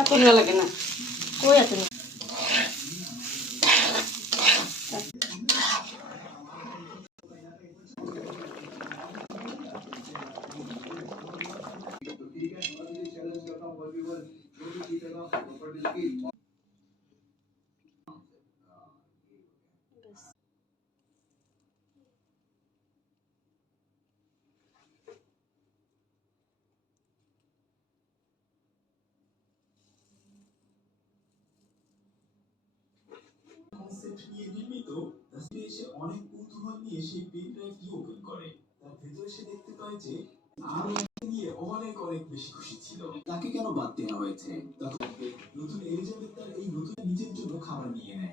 এত নেওয়া লাগে না, কই আছে না কনসেপ্ট নিয়ে নির্মিত তাসবিহ এসে অনেক কৌতূহল নিয়ে সেই পেন ড্রাইভটি ওপেন করে। তার ভেতরে সে দেখতে পায় যে আরো নিয়ে অনেক অনেক বেশি খুশি ছিল। তাকে কেন বাদ দেওয়া হয়েছে? তখন নতুন এলিজাবেথ তার এই নতুন নিজের জন্য খাবার নিয়ে নেয়।